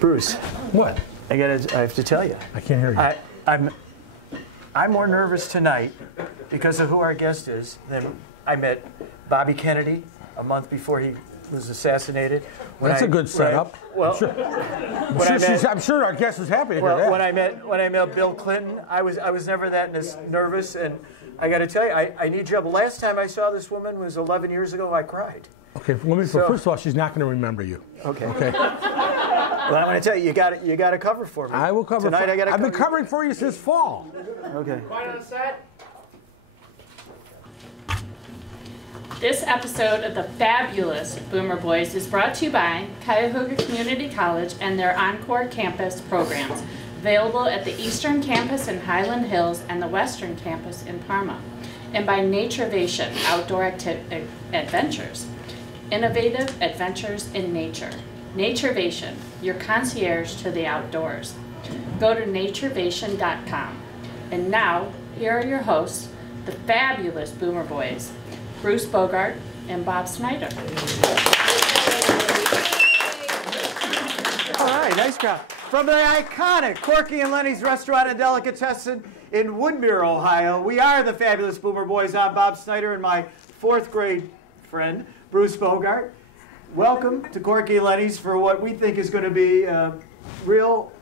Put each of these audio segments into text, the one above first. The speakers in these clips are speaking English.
Bruce, What? I have to tell you. I can't hear you. I'm more nervous tonight because of who our guest is than I met Bobby Kennedy a month before he was assassinated. That's a good setup. I'm sure our guest is happy to hear that. When I met Bill Clinton, I was never that nervous, and I got to tell you, I need you. Last time I saw this woman was 11 years ago. I cried. Okay, first of all, she's not going to remember you. Okay. Well, I'm going to tell you, you got to cover for me. I will cover tonight. I've been covering for you since fall. Okay. Quiet on set. This episode of the fabulous Boomer Boys is brought to you by Cuyahoga Community College and their Encore Campus programs, available at the Eastern Campus in Highland Hills and the Western Campus in Parma, and by Naturevation Outdoor Adventures, innovative adventures in nature. Naturevation, your concierge to the outdoors. Go to naturevation.com. And now, here are your hosts, the fabulous Boomer Boys, Bruce Bogart and Bob Snyder. All right, nice crowd. From the iconic Corky and Lenny's Restaurant and Delicatessen in Woodmere, Ohio, we are the fabulous Boomer Boys. I'm Bob Snyder and my fourth grade friend, Bruce Bogart. Welcome to Corky and Lenny's for what we think is going to be a real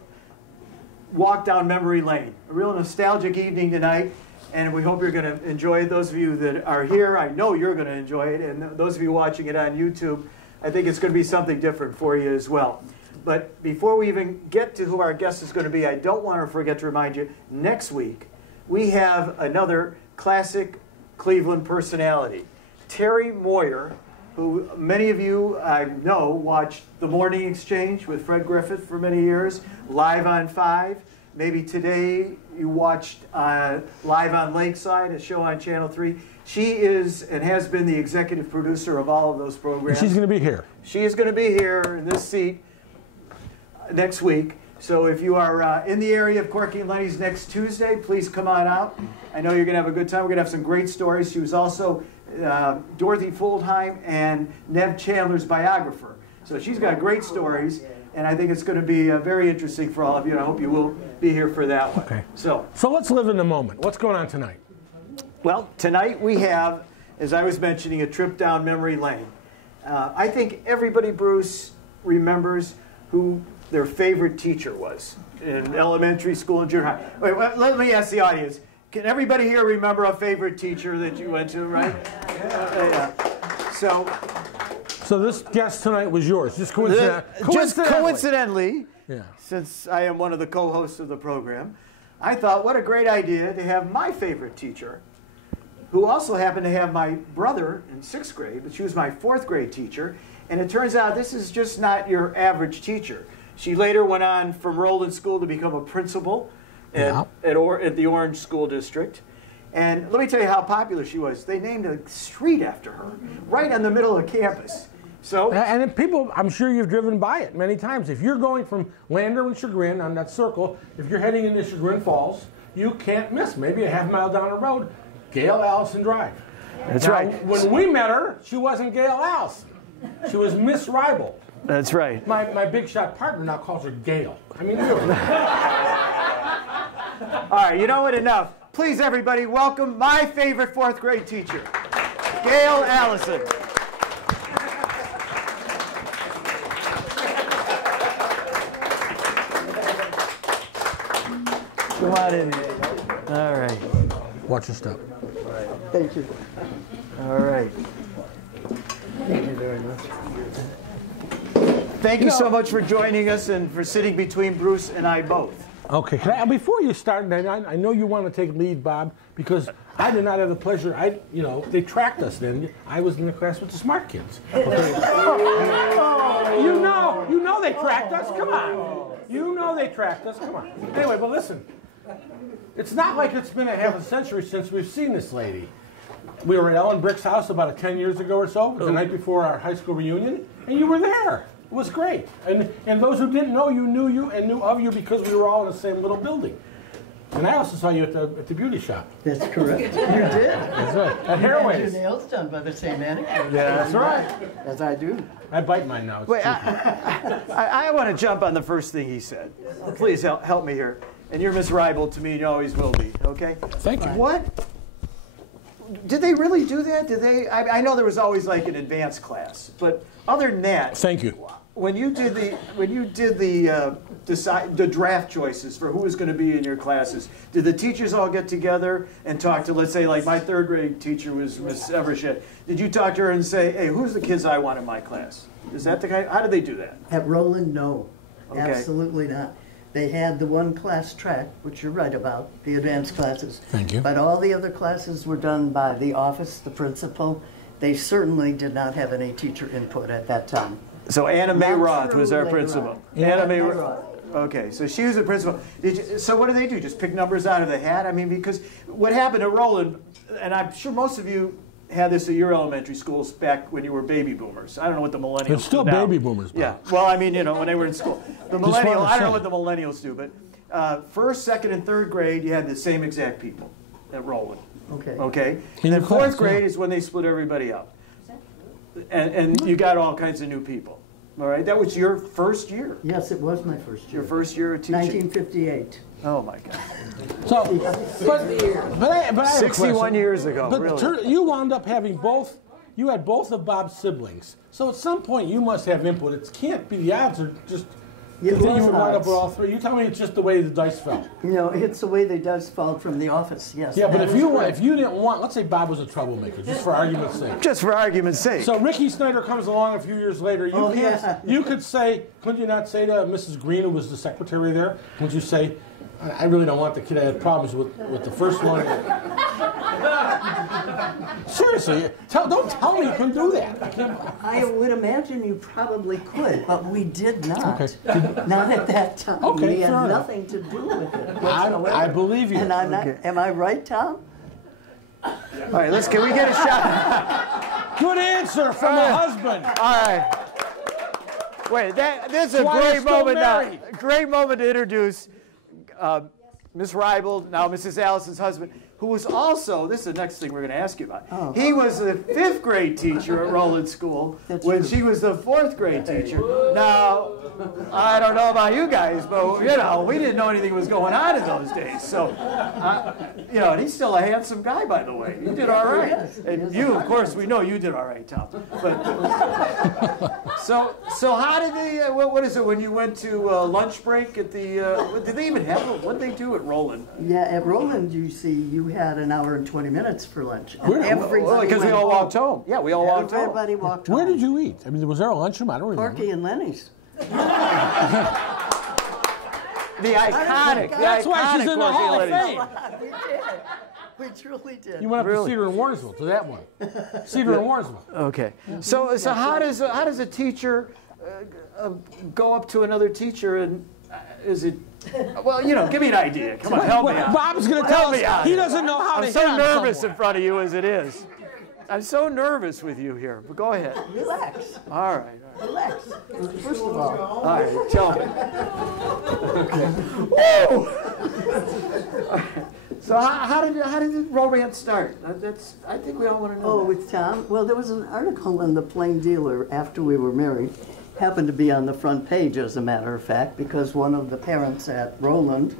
walk down memory lane, a real nostalgic evening tonight. And we hope you're going to enjoy it. Those of you that are here, I know you're going to enjoy it. And those of you watching it on YouTube, I think it's going to be something different for you as well. But before we even get to who our guest is going to be, I don't want to forget to remind you, next week, we have another classic Cleveland personality. Terry Moyer, who many of you I know watched The Morning Exchange with Fred Griffith for many years, Live on 5. Maybe today you watched Live on Lakeside, a show on Channel 3. She is and has been the executive producer of all of those programs. And she's going to be here. She is going to be here in this seat next week. So if you are in the area of Corky and Lenny's next Tuesday, please come on out. I know you're going to have a good time. We're going to have some great stories. She was also Dorothy Fuldheim and Nev Chandler's biographer. So she's got great stories. And I think it's going to be very interesting for all of you, and I hope you will be here for that one. Okay. So let's live in the moment. What's going on tonight? Well, tonight we have, as I was mentioning, a trip down memory lane. I think everybody, Bruce, remembers who their favorite teacher was in elementary school and junior high. Wait, let me ask the audience. Can everybody here remember a favorite teacher that you went to, right? Yeah. So this guest tonight was yours, just coincidentally, yeah. Since I am one of the co-hosts of the program, I thought, what a great idea to have my favorite teacher, who also happened to have my brother in 6th grade, but she was my 4th grade teacher, and it turns out this is just not your average teacher. She later went on from Roland School to become a principal at the Orange School District. And let me tell you how popular she was. They named a street after her, right on the middle of campus. So, and people, I'm sure you've driven by it many times. If you're going from Lander and Chagrin on that circle, if you're heading into Chagrin Falls, you can't miss, maybe a half mile down the road, Gail Allison Drive. That's right. When we met her, she wasn't Gail Allison. She was Miss Ribel. That's right. My big shot partner now calls her Gail. I mean, really. All right, you know what? Enough. Please, everybody, welcome my favorite 4th grade teacher, Gail Allison. Come on in. All right. Watch your step. Thank you. All right. Thank you very much. Thank you so much for joining us and for sitting between Bruce and I both. Okay, before you start, I know you want to take lead, Bob, because I did not have the pleasure. They tracked us then. I was in the class with the smart kids. Okay. You know they tracked us. Come on. You know they tracked us. Come on. Anyway, but listen, it's not like it's been a half a century since we've seen this lady. We were at Ellen Brick's house about 10 years ago or so, the night before our high school reunion, and you were there. It was great. And those who didn't know you knew you and knew of you because we were all in the same little building. And I also saw you at the beauty shop. That's correct. You did. That's right. At You had Hairways. your nails done by the same manicure. Yeah, That's right. As I do. I bite mine now. It's Wait, cheaper. I want to jump on the first thing he said. Please help me here. And you're Miss Ribel to me, and you always will be, okay? Thank you. What? Did they really do that? Did they? I know there was always like an advanced class, but other than that, Thank you. when you did the draft choices for who was going to be in your classes, did the teachers all get together and talk to, let's say, like my third grade teacher was Miss Evershed. Did you talk to her and say, hey, who's the kids I want in my class? Is that the kind? How did they do that? At Roland, no. Okay. Absolutely not. They had the one class track, which you're right about, the advanced classes. Thank you. But all the other classes were done by the office, the principal. They certainly did not have any teacher input at that time. So Anna Mae Not Roth was true our later principal. on. Anna Mae Roth. Roth. Okay, so she was the principal. So what do they do? Just pick numbers out of the hat? I mean, because what happened at Roland, and I'm sure most of you had this at your elementary schools back when you were baby boomers. I don't know what the millennials It's still do now. baby boomers, Bob. Yeah, well, I mean, you know, when they were in school. The wanted millennial, to I don't know say. what the millennials do, but first, second, and third grade, you had the same exact people at Roland. Okay. Okay? In And then your fourth class, grade yeah. is when they split everybody up. And you got all kinds of new people. All right? That was your first year. Yes, it was my first year. Your first year of teaching. 1958. Oh, my God. So, but I have a 61 question. years ago, But really. you wound up having both. You had both of Bob's siblings. So at some point you must have input. It can't be the odds are just. It that you was would wind up odds. with all three. You tell me it's just the way the dice fell. No, it's the way they does fall from the office, yes. Yeah, but that if is you correct. didn't want, let's say Bob was a troublemaker, just for argument's sake. Just for argument's sake. So Ricky Snyder comes along a few years later. Oh, yeah. You could say, couldn't you not say to Mrs. Green, who was the secretary there, couldn't you say, I really don't want the kid. I had problems with the first one. Seriously, don't tell me you couldn't do that. I can't. I would imagine you probably could, but we did not. Okay. Not at that time. Okay, we had fair enough. nothing to do with it whatsoever. I believe you. And I'm not, Okay. am I right, Tom? All right, can we get a shot? Good answer from a husband. All right. Wait, this is a Why you're great still moment now. married. A great moment to introduce Miss Ribel, now Mrs. Allison's husband, who was also, this is the next thing we're going to ask you about. Oh. He was the 5th grade teacher at Roland School That's when true. she was the 4th grade teacher. Now, I don't know about you guys, but, you know, we didn't know anything was going on in those days. So, you know, and he's still a handsome guy, by the way. You did all right. Yes, And yes, you, I of course, we know you did all right, Tom. But, so how did they, what is it, when you went to lunch break at the, did they even have, what did they do at Roland? Yeah, at Roland, you see, you had an hour and 20 minutes for lunch. And Where- everybody Because we went all walked home. Yeah, we all walked home. Everybody walked home. Where did you eat? I mean, was there a lunchroom? I don't remember. Corky and Lenny's. The iconic, That's why she's in the Corky Hall of ladies. Fame. We did. We truly did. You went up Really? to Cedar and Warrensville, to that one. Cedar and Warrensville. Okay. So how does a teacher go up to another teacher and is it? Well, you know, give me an idea. Come on, help me out. Bob's going to Help tell me out us he here. doesn't know how to I'm hit so on nervous someone. in front of you as it is. I'm so nervous with you here. But go ahead. Relax. All right. Relax. First of all, All right. Tell me. Woo! So how did the romance start? I think we all want to know. oh, that. with Tom? Well, there was an article in the Plain Dealer after we were married. Happened to be on the front page, as a matter of fact, because one of the parents at Roland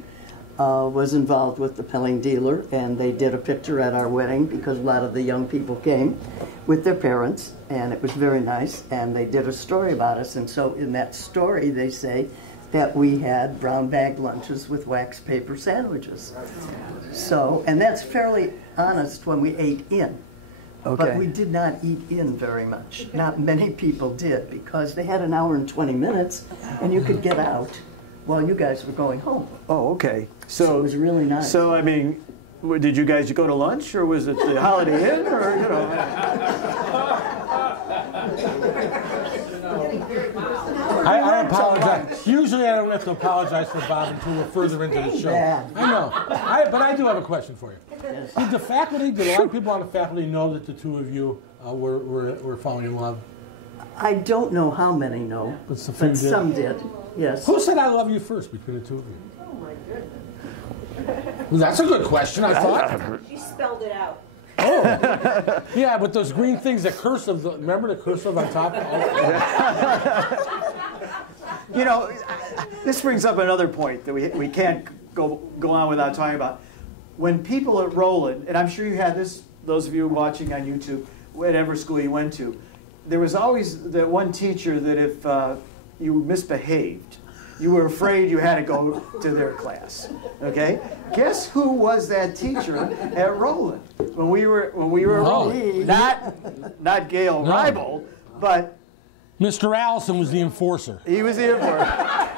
was involved with the Plain Dealer, and they did a picture at our wedding because a lot of the young people came with their parents, and it was very nice, and they did a story about us. And so in that story, they say that we had brown bag lunches with wax paper sandwiches. So, and that's fairly honest when we ate in. Okay. But we did not eat in very much. Not many people did, because they had an hour and 20 minutes, and you could get out while you guys were going home. Oh, okay. So it was really nice. So I mean, did you guys go to lunch, or was it the Holiday Inn, or you know? I apologize. Usually I don't have to apologize for Bob until we're further into the show. bad. I know. But I do have a question for you. Did the faculty, did a lot of people on the faculty know that the two of you were falling in love? I don't know how many know, But some did. some did, yes. Who said I love you first between the two of you? Well, that's a good question, I thought. She spelled it out. Oh. Yeah, but those green things, the cursive, remember the cursive on top? You know, this brings up another point that we can't go on without talking about. When people at Roland, and I'm sure you had this, those of you watching on YouTube, whatever school you went to, there was always that one teacher that if you misbehaved, you were afraid you had to go to their class. Okay? Guess who was that teacher at Roland when we were at Roland? Not Gail Ribel, but Mr. Allison was the enforcer. he was the enforcer.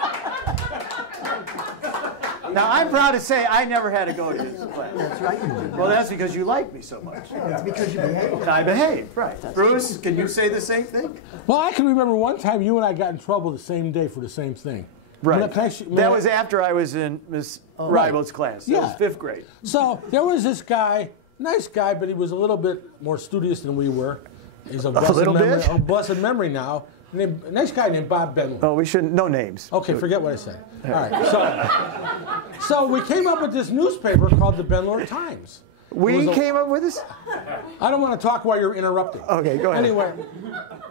Now, I'm proud to say I never had to go to his class. That's right. Well, that's because you like me so much. It's because you behave. I behaved, right. Bruce, can you say the same thing? Well, I can remember one time you and I got in trouble the same day for the same thing. Right. Can That was after I was in Miss Ribel's class. That was 5th grade. So there was this guy, nice guy, but he was a little bit more studious than we were. He's a blessed memory now. A nice guy named Bob Benley. Oh, we shouldn't, no names. Okay, forget what I said. All right, so we came up with this newspaper called the Benlord Times. We came up with this? I don't want to talk while you're interrupting. Okay, go ahead. Anyway,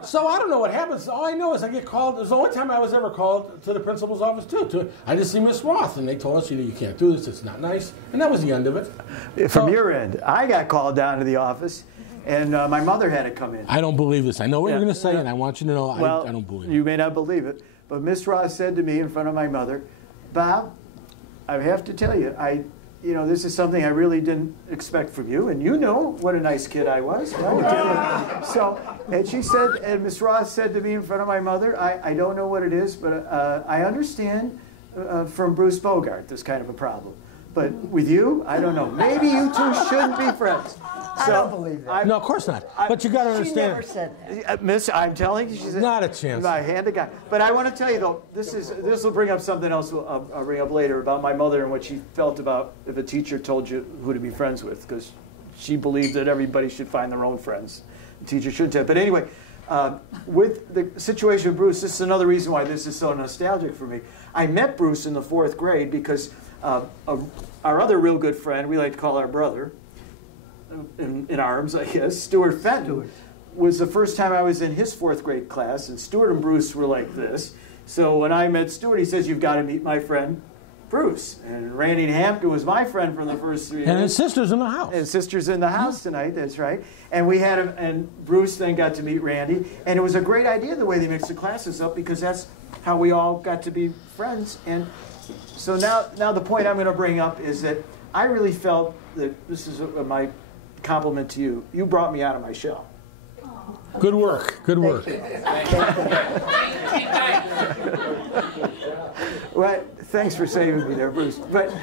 so I don't know what happens. All I know is I get called. It was the only time I was ever called to the principal's office, too. I just see Miss Roth, and they told us, you can't do this. It's not nice. And that was the end of it. From your end. I got called down to the office, and my mother had to come in. I don't believe this. I know what you're going to say, and I want you to know Well, I don't believe it. You may not believe it, but Miss Roth said to me in front of my mother, Bob, I have to tell you, this is something I really didn't expect from you, and you know what a nice kid I was. Right? So, and she said, and Miss Roth said to me in front of my mother, I don't know what it is, but I understand from Bruce Bogart this kind of a problem. But with you, I don't know. Maybe you two shouldn't be friends. I don't believe that. No, of course not. But you got to understand. She never said that. Miss, I'm telling you, she's not a chance. My hand to God. But I want to tell you though, this will bring up something else I'll bring up later about my mother and what she felt about if a teacher told you who to be friends with, because she believed that everybody should find their own friends. The teacher should have. But anyway, with the situation with Bruce, this is another reason why this is so nostalgic for me. I met Bruce in the 4th grade because our other real good friend, we like to call our brother, in arms, I guess, Stuart Fenton, was the first time I was in his 4th grade class, and Stuart and Bruce were like this. So when I met Stuart, he says, you've got to meet my friend, Bruce. And Randy Hampton was my friend from the first 3 years. And his sister's in the house. And his sister's in the house tonight, that's right. And we had him, and Bruce then got to meet Randy. And it was a great idea the way they mixed the classes up, because that's how we all got to be friends. And so now the point I'm going to bring up is that I really felt that this is my compliment to you. You brought me out of my shell. Good work. Good work. Well, thanks for saving me there, Bruce. But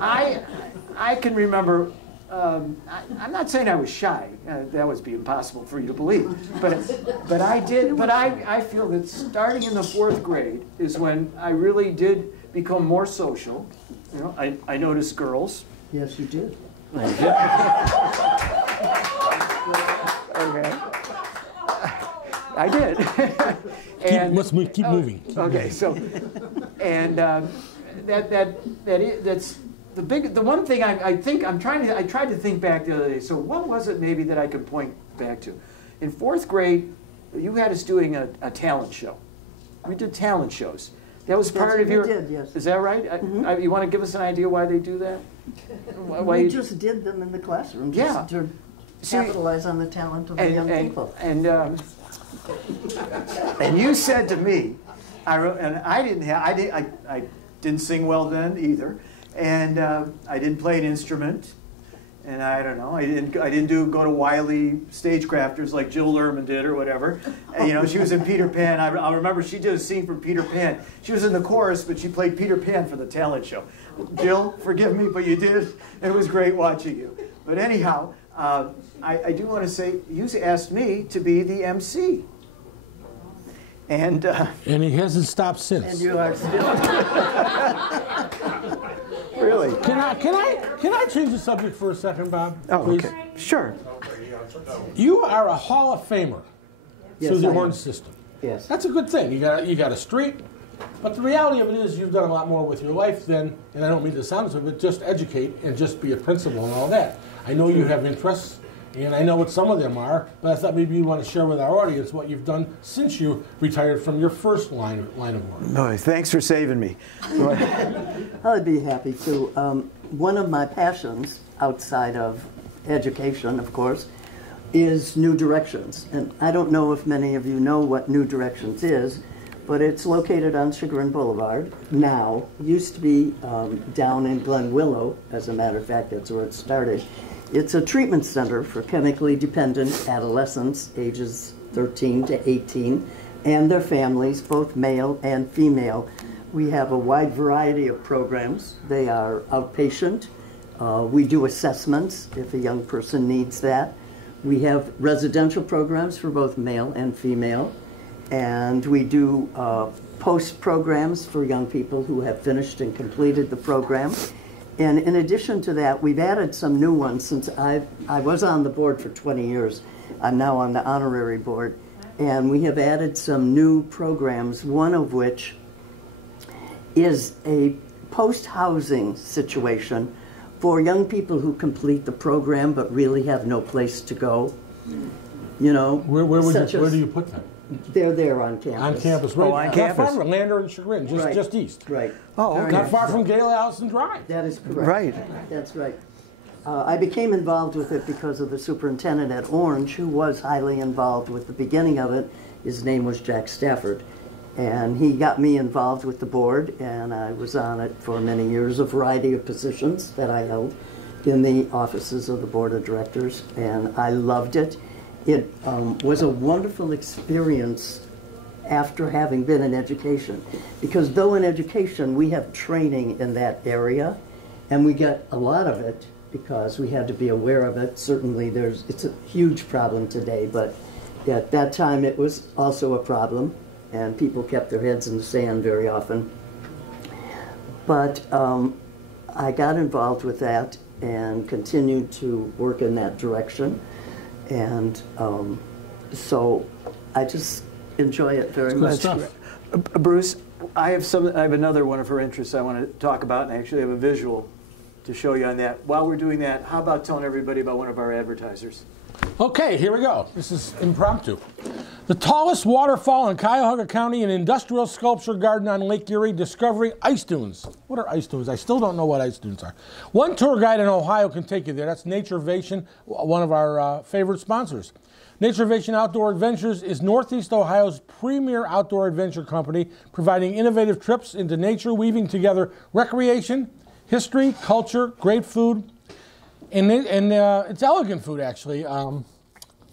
I can remember. I'm not saying I was shy. That would be impossible for you to believe. But I did. But I feel that starting in the 4th grade is when I really did become more social. You know, I noticed girls. Yes, you did. Okay. I did. Let's keep moving. Okay, so, and that's the one thing I tried to think back the other day. So what was it maybe that I could point back to? In 4th grade, you had us doing a talent show. We did talent shows. That was part of your. We did, yes. Is that right? Mm-hmm. You want to give us an idea why they do that? We just did them in the classroom, just to capitalize on the talent of the young people. And you said to me, I didn't sing well then either, and I didn't play an instrument, and I don't know, I didn't go to Wiley Stagecrafters like Jill Lerman did or whatever. And, she was in Peter Pan. I remember she did a scene from Peter Pan. She was in the chorus, but she played Peter Pan for the talent show. Jill, forgive me, but you did. It was great watching you. But anyhow, I do want to say, you asked me to be the MC. And he hasn't stopped since. And you are still. Really? Can I change the subject for a second, Bob? Oh, please? okay. Sure. You are a Hall of Famer Yes, through the I am. horn system. Yes. That's a good thing. You got a streak But the reality of it is you've done a lot more with your life than, and I don't mean to sound so, but just educate and just be a principal and all that. I know you have interests, and I know what some of them are, but I thought maybe you want to share with our audience what you've done since you retired from your first line of work. No, thanks for saving me. I'd be happy to. One of my passions, outside of education, of course, is New Directions. And I don't know if many of you know what New Directions is, but it's located on Chagrin Boulevard now. Used to be down in Glen Willow, as a matter of fact, that's where it started. It's a treatment center for chemically dependent adolescents, ages 13 to 18, and their families, both male and female. We have a wide variety of programs. They are outpatient. We do assessments if a young person needs that. We have residential programs for both male and female. And we do post programs for young people who have finished and completed the program. And in addition to that, we've added some new ones since I was on the board for 20 years. I'm now on the honorary board. And we have added some new programs, one of which is a post-housing situation for young people who complete the program but really have no place to go. You know, Where do you put them? They're there on campus. On campus, right? on Not campus. far from Lander and Chagrin, just east. Right. Oh, okay. Very Not nice. far from Gail, Allison Drive. That is correct. Right. That's right. I became involved with it because of the superintendent at Orange, who was highly involved with the beginning of it. His name was Jack Stafford. And he got me involved with the board, and I was on it for many years, a variety of positions that I held in the offices of the board of directors, and I loved it. It was a wonderful experience after having been in education, because though in education we have training in that area, and we get a lot of it because we had to be aware of it. Certainly it's a huge problem today, but at that time it was also a problem, and people kept their heads in the sand very often. But I got involved with that and continued to work in that direction, and so I just enjoy it very much. stuff. Bruce, I have another one of her interests I want to talk about, and I actually have a visual to show you on that. While we're doing that, how about telling everybody about one of our advertisers? Okay, here we go. This is impromptu. The tallest waterfall in Cuyahoga County, an industrial sculpture garden on Lake Erie, discovering ice dunes. What are ice dunes? I still don't know what ice dunes are. One tour guide in Ohio can take you there. That's Naturevation, one of our favorite sponsors. Naturevation Outdoor Adventures is Northeast Ohio's premier outdoor adventure company, providing innovative trips into nature, weaving together recreation, history, culture, great food, and it's elegant food, actually.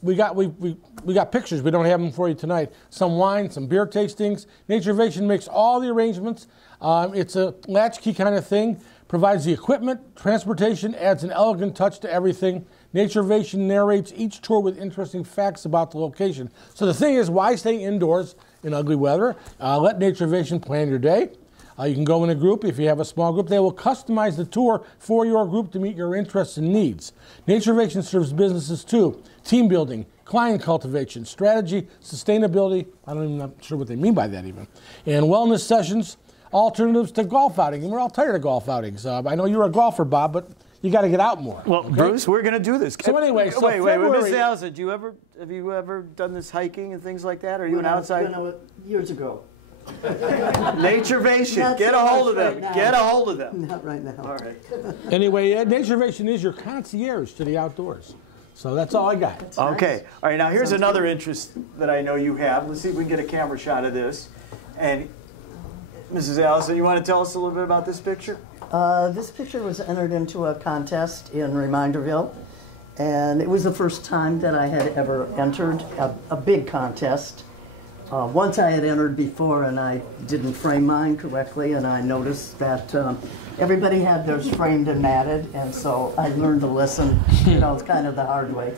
We got pictures. We don't have them for you tonight. Some wine, some beer tastings. Naturevation makes all the arrangements. It's a latchkey kind of thing. Provides the equipment, transportation, adds an elegant touch to everything. Naturevation narrates each tour with interesting facts about the location. So the thing is, why stay indoors in ugly weather? Let Naturevation plan your day. You can go in a group. If you have a small group, they will customize the tour for your group to meet your interests and needs. Naturevation serves businesses too. Team building, client cultivation, strategy, sustainability. I'm not sure what they mean by that even. And wellness sessions, alternatives to golf outing. And we're all tired of golf outings. I know you're a golfer, Bob, but you got to get out more. Well, okay? Bruce, we're going to do this. So anyway, wait, February, Miss Allison, have you ever done this hiking and things like that? Are you an outside? Years ago. Naturevation, Not get so a hold much of them. right now. Get a hold of them. Not right now. All right. Anyway, Naturevation is your concierge to the outdoors. So that's all I got. Okay. All right. Now here's another interest that I know you have. Let's see if we can get a camera shot of this. And Mrs. Allison, you want to tell us a little bit about this picture? This picture was entered into a contest in Reminderville, and it was the first time that I had ever entered a big contest. Once I had entered before, and I didn't frame mine correctly, and I noticed that everybody had theirs framed and matted, and so I learned a lesson, it's kind of the hard way.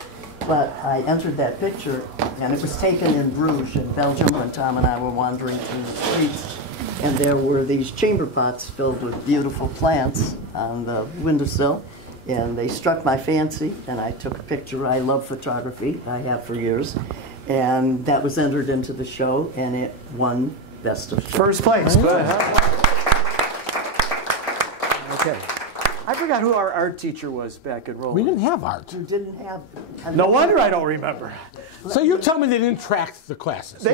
But I entered that picture, and it was taken in Bruges in Belgium when Tom and I were wandering through the streets. And there were these chamber pots filled with beautiful plants on the windowsill, and they struck my fancy, and I took a picture. I love photography, I have for years, and that was entered into the show, and it won best of show. First place. Good. Okay. I forgot who our art teacher was back in Roland. We didn't have art. You didn't have. No wonder I don't remember. So you tell me they didn't track the classes.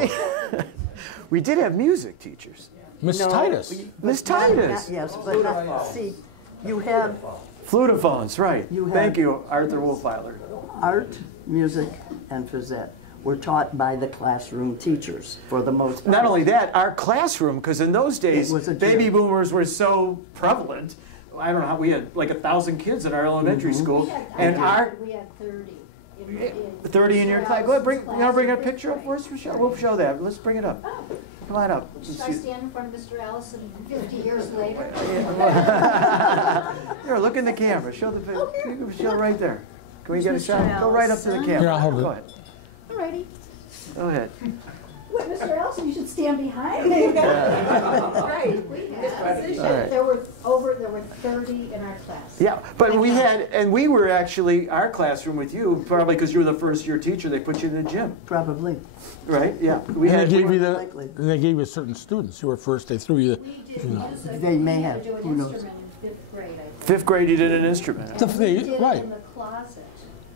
We did have music teachers. Miss No, Titus. Miss Titus. Yes, but not, see, you had Flutophones, right. You had- Thank you, Arthur Wolfeiler. art, music, and phys ed were taught by the classroom teachers for the most part. Not only that, our classroom, because in those days, It was a baby gym. boomers were so prevalent. I don't know how, we had like 1,000 kids in our elementary school. And We had 30. 30 in your class. Go ahead, you want to bring a picture up for us, Rochelle? We'll show that. Let's bring it up. Come on up. Should I stand in front of Mr. Allison 50 years later? Here, look in the camera. Show the show right there. Can we get a shot? Go right up to the camera. Here, I'll hold it. Go ahead. Alrighty. Go ahead. Wait, Mr. Allison, you should stand behind me. Right. We had. All right. There were 30 in our class. Yeah, but we had, and we were actually, our classroom with you, probably because you were the first year teacher, they put you in the gym, Probably. right? Yeah. We And had, they gave you likely. they gave you certain students who were first. They threw you. We did music. They may We have, had to do an who knows? instrument in 5th grade, I think. fifth grade, you did an instrument. The And we thing- did right. it in the closet.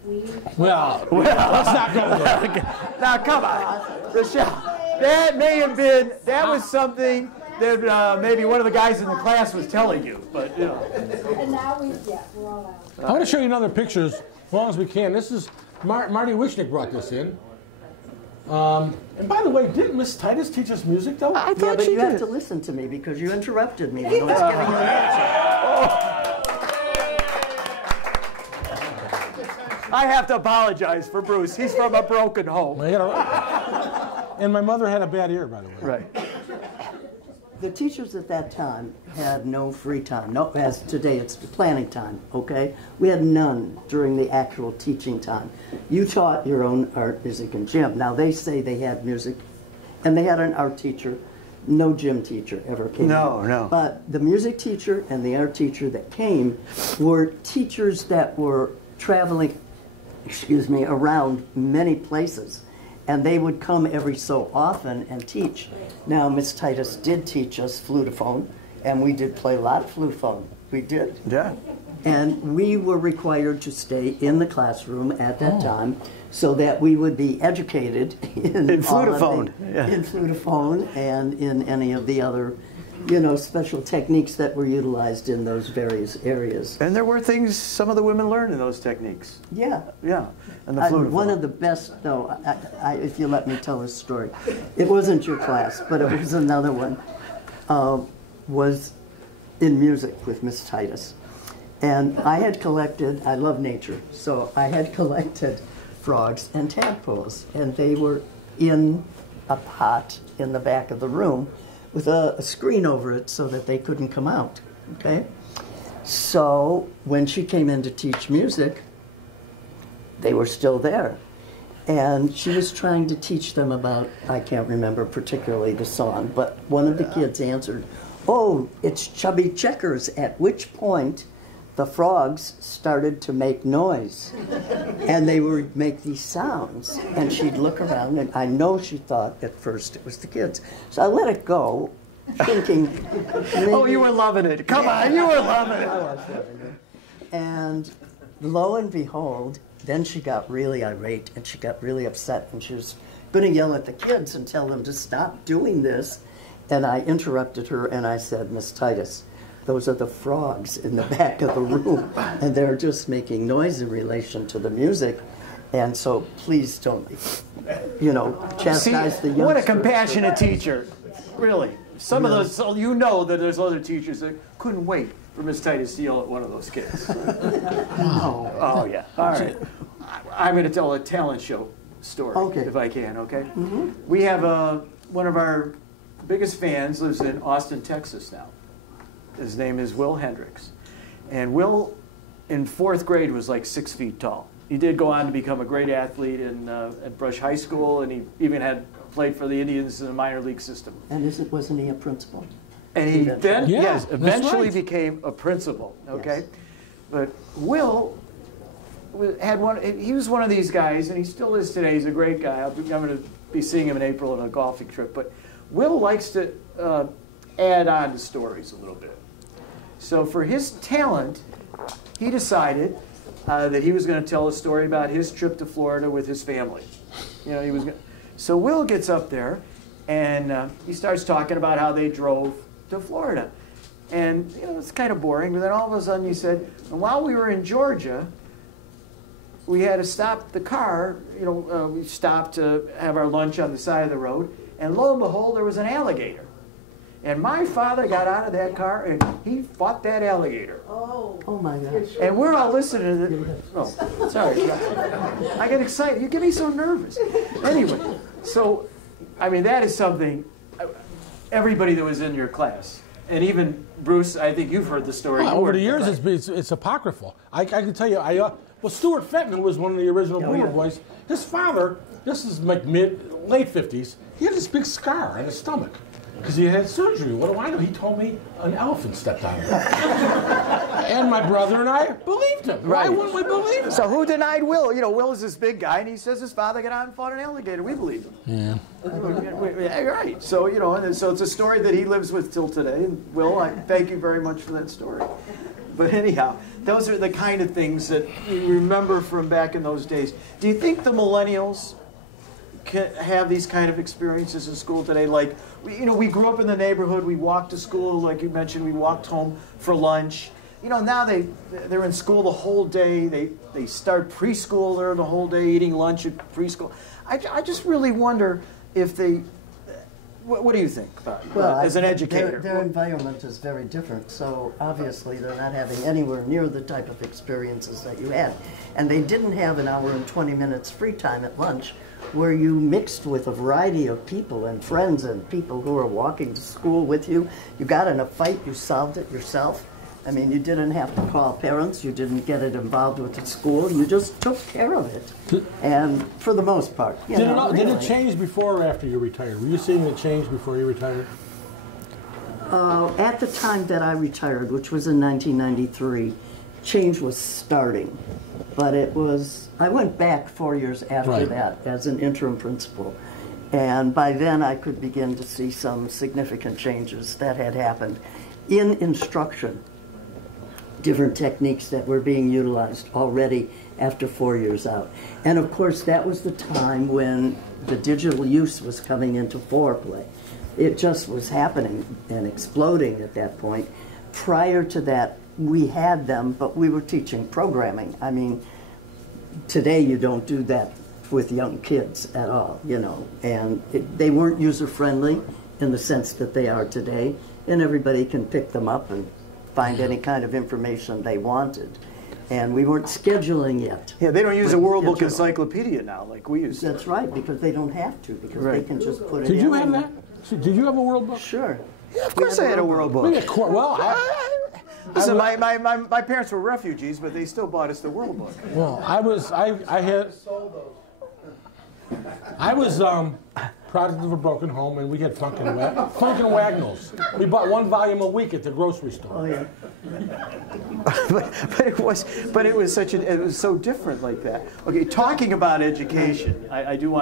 We Well, let's not go there. Now, come on, Rochelle. That may have been, that was something that maybe one of the guys in the class was telling you, but, you know. And now we're all out. I want to show you another pictures as long as we can. This is Marty Wishnick brought this in. And by the way, didn't Miss Titus teach us music though? I Yeah, thought but she you have did. to listen to me because you interrupted me when I was giving you an answer. I have to apologize for Bruce. He's from a broken home. And my mother had a bad ear, by the way. Right. The teachers at that time had no free time. No, as today it's planning time, okay? We had none during the actual teaching time. You taught your own art, music, and gym. Now they say they had music, and they had an art teacher. No gym teacher ever came. No, no. But the music teacher and the art teacher that came were teachers that were traveling, around many places. And they would come every so often and teach. Now, Miss Titus did teach us flutophone, and we did play a lot of flutophone. We did. Yeah. And we were required to stay in the classroom at that time so that we would be educated in all of flutophone. Yeah. in flutophone and in any of the other, special techniques that were utilized in those various areas. And there were things some of the women learned in those techniques. Yeah. Yeah. And the flutophone. One of the best, though, if you let me tell this story, it wasn't your class, but it was another one, was in music with Miss Titus. And I had collected, I love nature, so I had collected frogs and tadpoles, and they were in a pot in the back of the room with a screen over it so that they couldn't come out, okay? So when she came in to teach music, they were still there. And she was trying to teach them about, I can't remember particularly the song, but one of the kids answered, "Oh, it's Chubby Checkers," at which point the frogs started to make noise. And they would make these sounds. And she'd look around, and I know she thought at first it was the kids. So I let it go, thinking, Oh, you were loving it. Come on, you were loving it. I was loving it. And lo and behold, then she got really irate and she got really upset and she was going to yell at the kids and tell them to stop doing this. And I interrupted her and I said, "Miss Titus, those are the frogs in the back of the room and they're just making noise in relation to the music. And so please don't, chastise the youngsters." What a compassionate teacher. Really. Some of those, so you know that there's other teachers that couldn't wait for Miss Titus to yell at one of those kids. Oh, yeah. All right. I'm going to tell a talent show story, Okay. if I can, okay? We have one of our biggest fans lives in Austin, Texas now. His name is Will Hendricks. And Will, in 4th grade, was like 6 feet tall. He did go on to become a great athlete at Brush High School, and he even had played for the Indians in the minor league system. And wasn't he a principal? And he then, Yeah, yes, that's eventually right. became a principal, okay? Yes. But Will he was one of these guys, and he still is today. He's a great guy. I'm going to be seeing him in April on a golfing trip. But Will likes to add on to stories a little bit. So for his talent, he decided that he was going to tell a story about his trip to Florida with his family. You know, he was gonna, so Will gets up there, and he starts talking about how they drove to Florida. And, you know, it's kind of boring. But then all of a sudden he said, and while we were in Georgia, we had to stop the car. You know, we stopped to have our lunch on the side of the road. And lo and behold, there was an alligator. And my father got out of that car and he fought that alligator. Oh. Oh my gosh. And we're all listening to this. Oh, sorry. I get excited. You get me so nervous. Anyway, so, I mean, that is something, everybody that was in your class, and even Bruce, I think you've heard the story. Well, over the years, it's apocryphal. I can tell you, well, Stuart Fenton was one of the original Boomer Boys. His father, this is like late 50s, he had this big scar on his stomach because he had surgery. What do I know? He told me an elephant stepped on him. And my brother and I believed him. Right. Why wouldn't we believe him? So who denied Will? You know, Will is this big guy, and he says his father got out and fought an alligator. We believe him. Yeah, right. So, you know, and so it's a story that he lives with till today. And Will, I thank you very much for that story. But anyhow, those are the kind of things that we remember from back in those days. Do you think the millennials can have these kind of experiences in school today? Like, you know, we grew up in the neighborhood. We walked to school, like you mentioned. We walked home for lunch. You know, now they're in school the whole day. They start preschool there the whole day, eating lunch at preschool. I just really wonder if they. What do you think, Well, as an educator? Their environment is very different, so obviously they're not having anywhere near the type of experiences that you had. And they didn't have an hour and 20 minutes free time at lunch where you mixed with a variety of people and friends and people who are walking to school with you. You got in a fight, you solved it yourself. I mean, you didn't have to call parents, you didn't get it involved with the school, you just took care of it. And for the most part, Did it change before or after you retired? Were you seeing it change before you retired? At the time that I retired, which was in 1993, change was starting. But it was, I went back 4 years after that as an interim principal. And by then I could begin to see some significant changes that had happened in instruction. Different techniques that were being utilized already after 4 years out. And of course, that was the time when the digital use was coming into foreplay. It just was happening and exploding at that point. Prior to that, we had them, but we were teaching programming. I mean, today you don't do that with young kids at all, you know. And they weren't user-friendly in the sense that they are today, and everybody can pick them up and find any kind of information they wanted. And we weren't scheduling yet. Yeah, they don't use a World Book Encyclopedia now like we used to. That's right, because they don't have to, because they can just put it in. Did you have that? Did you have a World Book? Sure. Yeah, of course I had a World Book. Listen, my parents were refugees, but they still bought us the World Book. Well, I was product of a broken home, and we had Funk and Wagnalls. We bought one volume a week at the grocery store. Oh yeah. but it was so different like that. Okay, talking about education, I do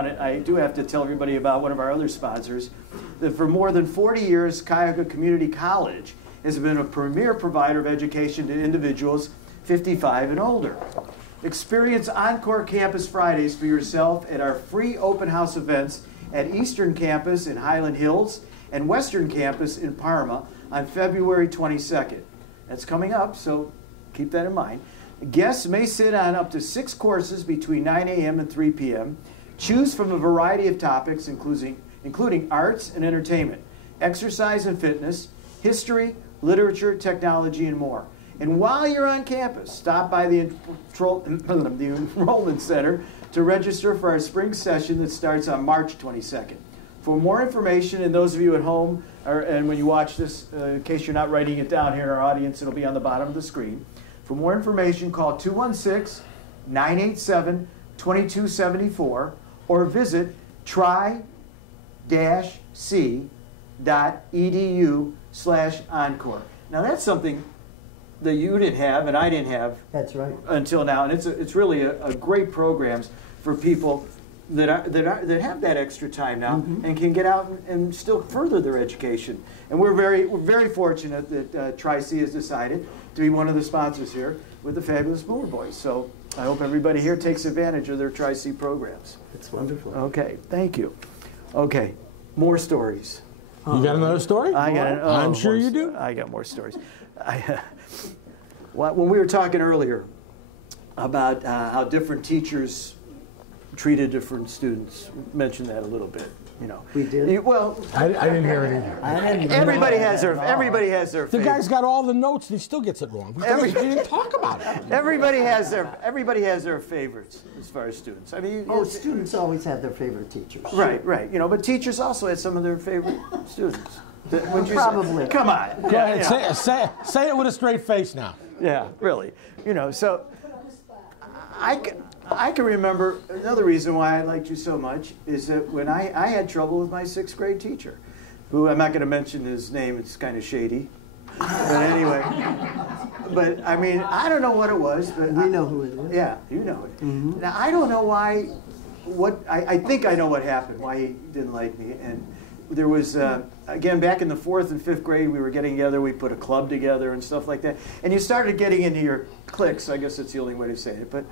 have to tell everybody about one of our other sponsors. That for more than 40 years, Cuyahoga Community College has been a premier provider of education to individuals 55 and older. Experience Encore Campus Fridays for yourself at our free open house events at Eastern Campus in Highland Hills and Western Campus in Parma on February 22nd. That's coming up, so keep that in mind. Guests may sit on up to 6 courses between 9 a.m. and 3 p.m. Choose from a variety of topics, including arts and entertainment, exercise and fitness, history, literature, technology, and more. And while you're on campus, stop by the Enrollment Center to register for our spring session that starts on March 22nd. For more information, and those of you at home, and when you watch this, in case you're not writing it down here in our audience, it'll be on the bottom of the screen. For more information, call 216-987-2274 or visit try-c.edu/encore. Now that's something that you didn't have and I didn't have. That's right. Until now, and it's really a great programs for people that have that extra time now and can get out and still further their education. And we're very fortunate that Tri-C has decided to be one of the sponsors here with the Fabulous Boomer Boys. So I hope everybody here takes advantage of their Tri-C programs. It's wonderful. Okay, thank you. Okay, more stories. You got another story? I'm sure you do. I got more stories. When we were talking earlier about how different teachers treated different students, mentioned that a little bit. You know, We did? Well, I didn't hear it either. everybody has their. The guy's got all the notes and he still gets it wrong. We didn't talk about it. Everybody has their favorites as far as students. I mean, Students always have their favorite teachers. right. You know, but teachers also had some of their favorite students. Wouldn't you say? Probably. Come on. Go ahead, say it with a straight face now. Yeah, really. You know, so I can remember another reason why I liked you so much is that when I had trouble with my 6th grade teacher, who I'm not going to mention his name, it's kind of shady. But anyway, but I mean, I don't know what it was. But We know who it is. Yeah, you know it. Now, I don't know why, I think I know what happened, why he didn't like me. And there was, again, back in the 4th and 5th grade, we were getting together, we put a club together and stuff like that. And you started getting into your cliques, I guess that's the only way to say it. But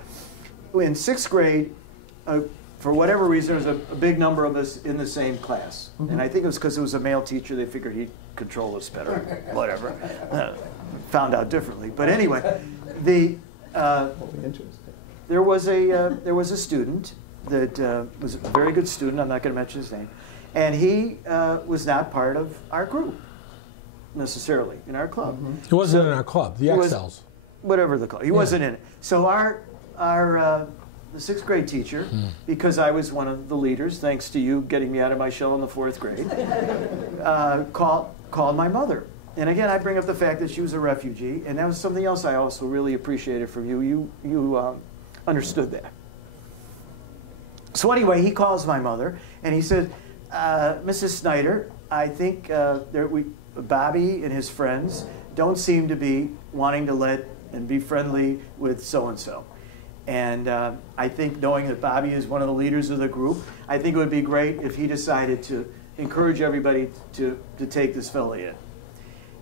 in 6th grade, for whatever reason, there was a big number of us in the same class. And I think it was because it was a male teacher, they figured he'd control us better, whatever. Found out differently. But anyway, there was a student that was a very good student, I'm not going to mention his name, and he was not part of our group, necessarily, in our club. He wasn't in our club, the XLs. Whatever the club. He wasn't in it. So the 6th grade teacher, because I was one of the leaders, thanks to you getting me out of my shell in the 4th grade, called my mother. And again, I bring up the fact that she was a refugee, and that was something else I also really appreciated from you. You understood that. So anyway, he calls my mother, and he said, Mrs. Snyder, I think Bobby and his friends don't seem to be wanting to let and be friendly with so-and-so. And I think knowing that Bobby is one of the leaders of the group, I think it would be great if he decided to encourage everybody to take this fella in.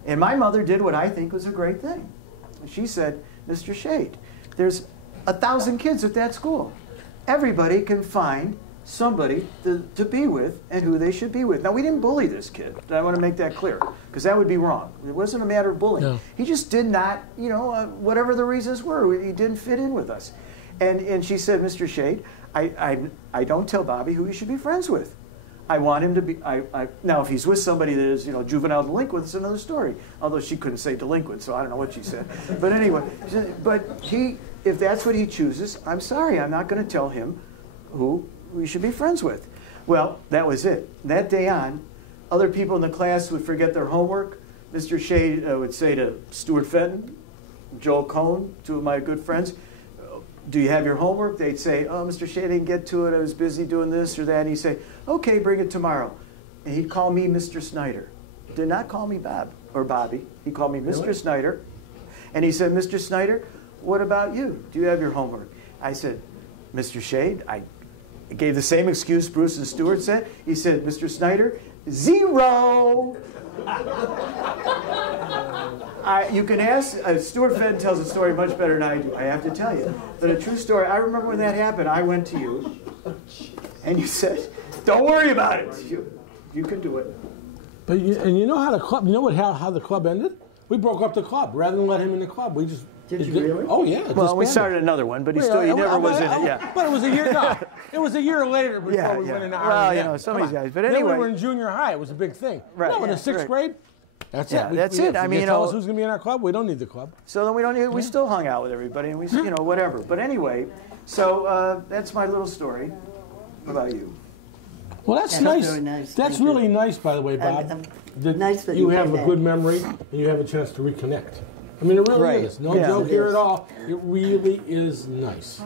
And my mother did what I think was a great thing. She said, Mr. Shade, there's 1,000 kids at that school. Everybody can find somebody to be with and who they should be with. Now, we didn't bully this kid. I want to make that clear, because that would be wrong. It wasn't a matter of bullying. No. He just did not, whatever the reasons were, he didn't fit in with us. And she said, Mr. Shade, I don't tell Bobby who he should be friends with. I want him to be, now if he's with somebody that is, juvenile delinquent, it's another story. Although she couldn't say delinquent, so I don't know what she said. But anyway, if that's what he chooses, I'm sorry, I'm not going to tell him who we should be friends with. Well, that was it. That day on, other people in the class would forget their homework. Mr. Shade would say to Stuart Fenton, Joel Cohn, 2 of my good friends, do you have your homework? They'd say, oh, Mr. Shea, I didn't get to it. I was busy doing this or that. And he'd say, okay, bring it tomorrow. And he'd call me Mr. Snyder. Did not call me Bob or Bobby. He called me Mr. Snyder. And he said, Mr. Snyder, what about you? Do you have your homework? I said, Mr. Shade, I gave the same excuse Bruce and Stuart said. He said, Mr. Snyder, 0. You can ask, Stuart Fenn tells a story much better than I do, I have to tell you. But a true story, I remember when that happened, I went to you, and you said, don't worry about it. You can do it. But you know how the club, how the club ended? We broke up the club. Rather than let him in the club, we just... Did you really? Oh, yeah. Well, we started another one, but he never was in it, yeah. But it was a year, it was a year later before we went into R&M. Well, some of these guys, but anyway. Then we were in junior high, it was a big thing. Right. No, in the 6th grade, that's it. That's it. I mean, tell us who's going to be in our club, we don't need the club. So then we don't need, we still hung out with everybody, and we, whatever. But anyway, so that's my little story about you. Well, that's nice. Very nice. That's really nice, by the way, Bob. Nice that you have a good memory and you have a chance to reconnect. I mean, it really is. No joke here at all. It really is nice.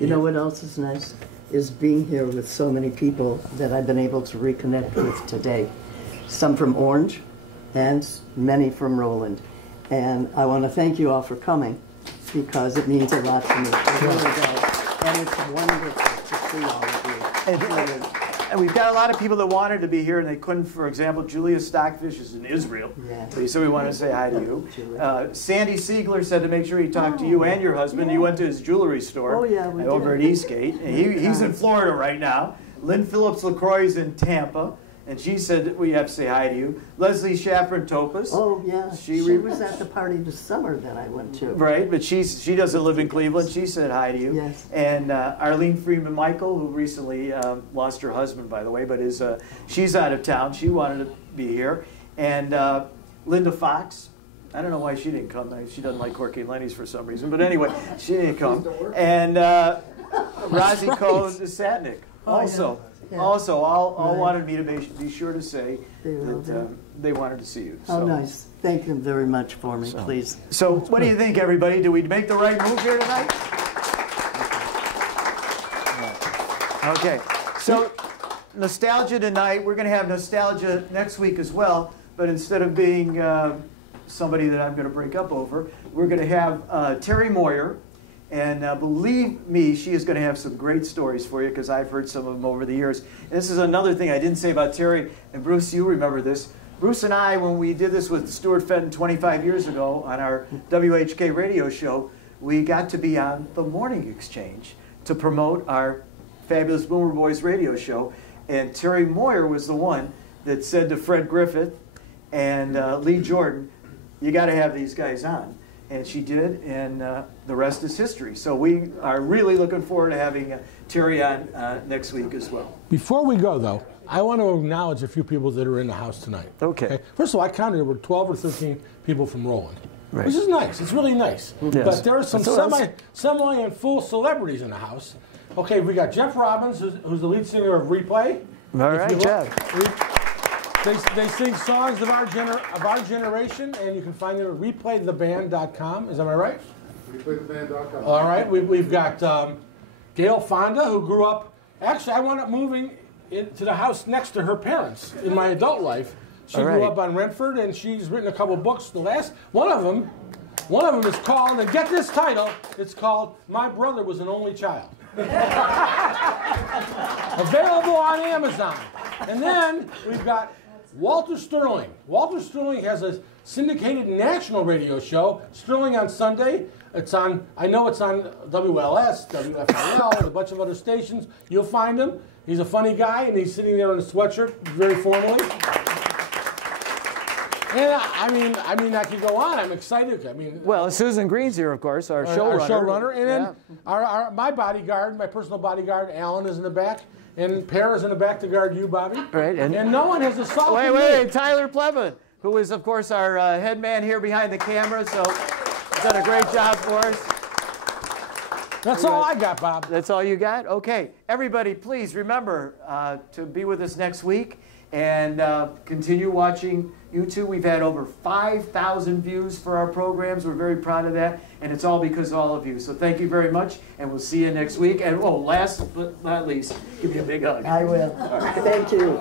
You know what else is nice? Is being here with so many people that I've been able to reconnect with today. Some from Orange and many from Roland. And I want to thank you all for coming because it means a lot to me. It really does. And it's wonderful to see all of you. And we've got a lot of people that wanted to be here and they couldn't. For example, Julia Stockfish is in Israel. Yeah. So we wanted to say hi to you. Sandy Siegler said to make sure he talked to you and your husband. You went to his jewelry store over at Eastgate. And he's in Florida right now. Lynn Phillips LaCroix is in Tampa. And she said we have to say hi to you. Leslie Shafran-Topus. Oh, yeah. She was at the party this summer that I went to. Right, but she doesn't live in Cleveland. She said hi to you. Yes. And Arlene Freeman-Michael, who recently lost her husband, by the way, but she's out of town. She wanted to be here. And Linda Fox. I don't know why she didn't come. She doesn't like Corky and Lenny's for some reason. But anyway, she didn't come. And Rosie Cohn-Satnick also. Yeah. Also, all wanted me to be sure to say that they wanted to see you. So. Oh, nice. Thank them very much for me, please. So what do you think, everybody? Did we make the right move here tonight? Okay. So nostalgia tonight. We're going to have nostalgia next week as well. But instead of being somebody that I'm going to break up over, we're going to have Terry Moyer. And believe me, she is going to have some great stories for you because I've heard some of them over the years. And this is another thing I didn't say about Terry. And Bruce, you remember this. Bruce and I, when we did this with Stuart Fenton 25 years ago on our WHK radio show, we got to be on the Morning Exchange to promote our Fabulous Boomer Boys radio show. And Terry Moyer was the one that said to Fred Griffith and Lee Jordan, you got to have these guys on. And she did, and the rest is history. So we are really looking forward to having Terry on next week as well. Before we go, though, I want to acknowledge a few people that are in the house tonight. Okay. First of all, I counted there were 12 or 13 people from Roland. Right. Which is nice. It's really nice. Yes. But there are some semi and full celebrities in the house. Okay, we got Jeff Robbins, who's the lead singer of Replay. All right, Jeff. They sing songs of our generation, and you can find them at replaytheband.com. Is that right? Replaytheband.com. All right. We've got Gail Fonda, who grew up. Actually, I wound up moving into the house next to her parents in my adult life. She grew up on Renford, and she's written a couple books. The last one of them is called, and get this title, it's called "My Brother Was an Only Child." Available on Amazon. And then we've got Walter Sterling. Walter Sterling has a syndicated national radio show, Sterling on Sunday. It's on, I know it's on WLS, WFIL, and a bunch of other stations. You'll find him. He's a funny guy, and he's sitting there in a sweatshirt, very formally. And I mean, I could go on. I'm excited. Well, Susan Green's here, of course, our showrunner. And then my bodyguard, my personal bodyguard, Alan, is in the back. And Per is in the back to guard you, Bobby. Right. And no one has assaulted me. Wait. Tyler Plevin, who is, of course, our head man here behind the camera. So he's done a great job for us. That's all I got, Bob. That's all you got? Okay. Everybody, please remember to be with us next week and continue watching YouTube. We've had over 5,000 views for our programs. We're very proud of that. And it's all because of all of you. So thank you very much, and we'll see you next week. And last but not least, give me a big hug. I will. Thank you.